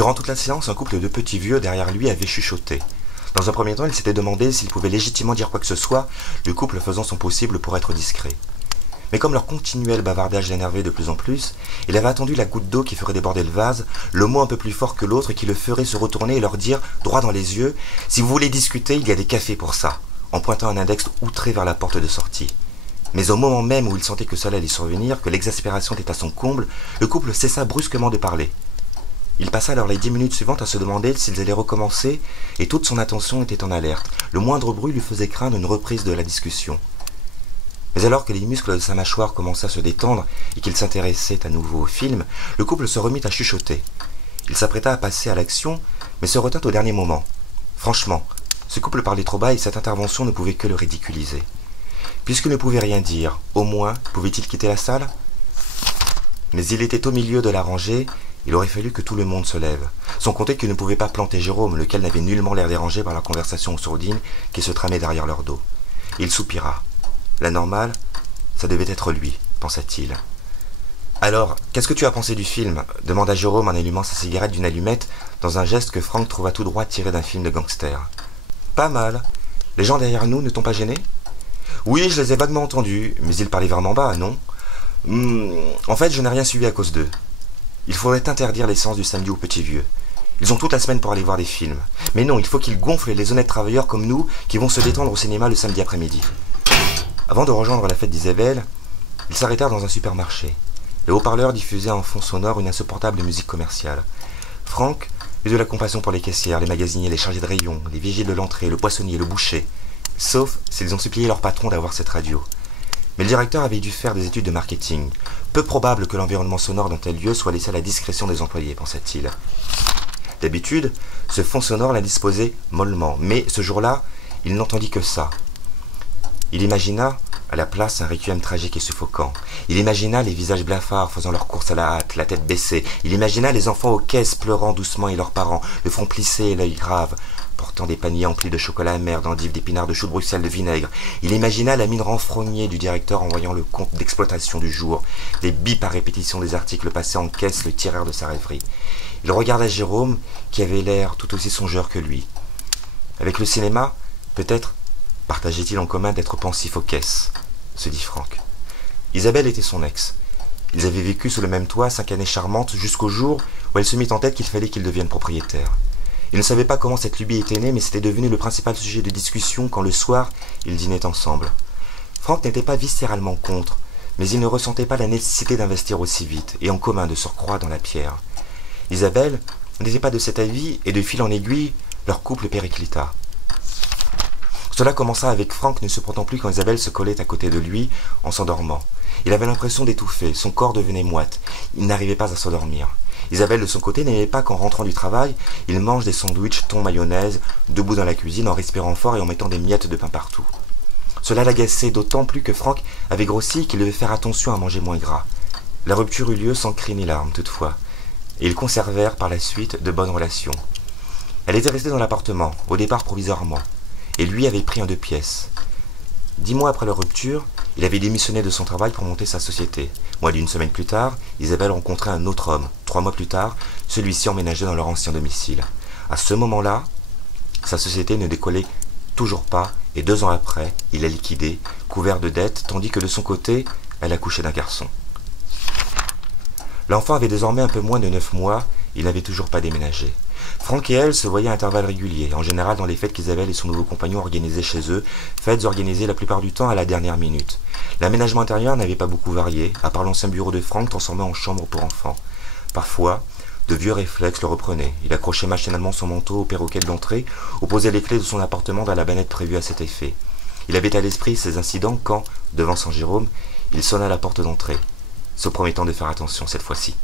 Durant toute la séance, un couple de petits vieux derrière lui avait chuchoté. Dans un premier temps, il s'était demandé s'il pouvait légitimement dire quoi que ce soit, le couple faisant son possible pour être discret. Mais comme leur continuel bavardage l'énervait de plus en plus, il avait attendu la goutte d'eau qui ferait déborder le vase, le mot un peu plus fort que l'autre qui le ferait se retourner et leur dire, droit dans les yeux, « Si vous voulez discuter, il y a des cafés pour ça », en pointant un index outré vers la porte de sortie. Mais au moment même où il sentait que cela allait survenir, que l'exaspération était à son comble, le couple cessa brusquement de parler. Il passa alors les 10 minutes suivantes à se demander s'ils allaient recommencer, et toute son attention était en alerte. Le moindre bruit lui faisait craindre une reprise de la discussion. Mais alors que les muscles de sa mâchoire commençaient à se détendre et qu'il s'intéressait à nouveau au film, le couple se remit à chuchoter. Il s'apprêta à passer à l'action, mais se retint au dernier moment. Franchement, ce couple parlait trop bas et cette intervention ne pouvait que le ridiculiser. Puisqu'il ne pouvait rien dire, au moins, pouvait-il quitter la salle? Mais il était au milieu de la rangée, il aurait fallu que tout le monde se lève, sans compter qu'il ne pouvait pas planter Jérôme, lequel n'avait nullement l'air dérangé par la conversation sourdine qui se tramait derrière leur dos. Il soupira. La normale, ça devait être lui, pensa-t-il. Alors, qu'est-ce que tu as pensé du film? Demanda Jérôme en allumant sa cigarette d'une allumette, dans un geste que Franck trouva tout droit tiré d'un film de gangster. Pas mal. Les gens derrière nous ne t'ont pas gêné? Oui, je les ai vaguement entendus, mais ils parlaient vraiment bas, non? En fait, je n'ai rien suivi à cause d'eux. Il faudrait interdire les séances du samedi aux petits vieux. Ils ont toute la semaine pour aller voir des films. Mais non, il faut qu'ils gonflent les honnêtes travailleurs comme nous qui vont se détendre au cinéma le samedi après-midi. Avant de rejoindre la fête d'Isabelle, ils s'arrêtèrent dans un supermarché. Le haut-parleur diffusait en fond sonore une insupportable musique commerciale. Franck eut de la compassion pour les caissières, les magasiniers, les chargés de rayon, les vigiles de l'entrée, le poissonnier, le boucher. Sauf s'ils ont supplié leur patron d'avoir cette radio. Mais le directeur avait dû faire des études de marketing. Peu probable que l'environnement sonore d'un tel lieu soit laissé à la discrétion des employés, pensa-t-il. D'habitude, ce fond sonore l'indisposait mollement, mais ce jour-là, il n'entendit que ça. Il imagina, à la place, un requiem tragique et suffocant. Il imagina les visages blafards faisant leur course à la hâte, la tête baissée. Il imagina les enfants aux caisses pleurant doucement et leurs parents, le front plissé et l'œil grave, portant des paniers emplis de chocolat amer, d'endives, d'épinards, de choux de Bruxelles, de vinaigre. Il imagina la mine renfrognée du directeur en voyant le compte d'exploitation du jour, des bips à répétition des articles passés en caisse, le tireur de sa rêverie. Il regarda Jérôme, qui avait l'air tout aussi songeur que lui. Avec le cinéma, peut-être partageait-il en commun d'être pensif aux caisses, se dit Franck. Isabelle était son ex. Ils avaient vécu sous le même toit 5 années charmantes jusqu'au jour où elle se mit en tête qu'il fallait qu'ils deviennent propriétaires. Il ne savait pas comment cette lubie était née, mais c'était devenu le principal sujet de discussion quand le soir, ils dînaient ensemble. Franck n'était pas viscéralement contre, mais il ne ressentait pas la nécessité d'investir aussi vite, et en commun de surcroît dans la pierre. Isabelle n'était pas de cet avis, et de fil en aiguille, leur couple périclita. Cela commença avec Franck ne se portant plus quand Isabelle se collait à côté de lui en s'endormant. Il avait l'impression d'étouffer, son corps devenait moite, il n'arrivait pas à s'endormir. Isabelle, de son côté, n'aimait pas qu'en rentrant du travail, il mange des sandwichs thon mayonnaise, debout dans la cuisine, en respirant fort et en mettant des miettes de pain partout. Cela l'agaçait d'autant plus que Franck avait grossi et qu'il devait faire attention à manger moins gras. La rupture eut lieu sans cri ni larmes, toutefois, et ils conservèrent par la suite de bonnes relations. Elle était restée dans l'appartement, au départ provisoirement, et lui avait pris un 2 pièces. 10 mois après leur rupture, il avait démissionné de son travail pour monter sa société. Moins d'une semaine plus tard, Isabelle rencontrait un autre homme. 3 mois plus tard, celui-ci emménageait dans leur ancien domicile. À ce moment-là, sa société ne décollait toujours pas, et 2 ans après, il l'a liquidée, couvert de dettes, tandis que de son côté, elle accouchait d'un garçon. L'enfant avait désormais un peu moins de 9 mois, il n'avait toujours pas déménagé. Franck et elle se voyaient à intervalles réguliers, en général dans les fêtes qu'Isabelle et son nouveau compagnon organisaient chez eux, fêtes organisées la plupart du temps à la dernière minute. L'aménagement intérieur n'avait pas beaucoup varié, à part l'ancien bureau de Franck transformé en chambre pour enfants. Parfois, de vieux réflexes le reprenaient. Il accrochait machinalement son manteau au perroquet de l'entrée, ou posait les clés de son appartement dans la bannette prévue à cet effet. Il avait à l'esprit ces incidents quand, devant Saint-Jérôme, il sonna à la porte d'entrée, se promettant de faire attention cette fois-ci.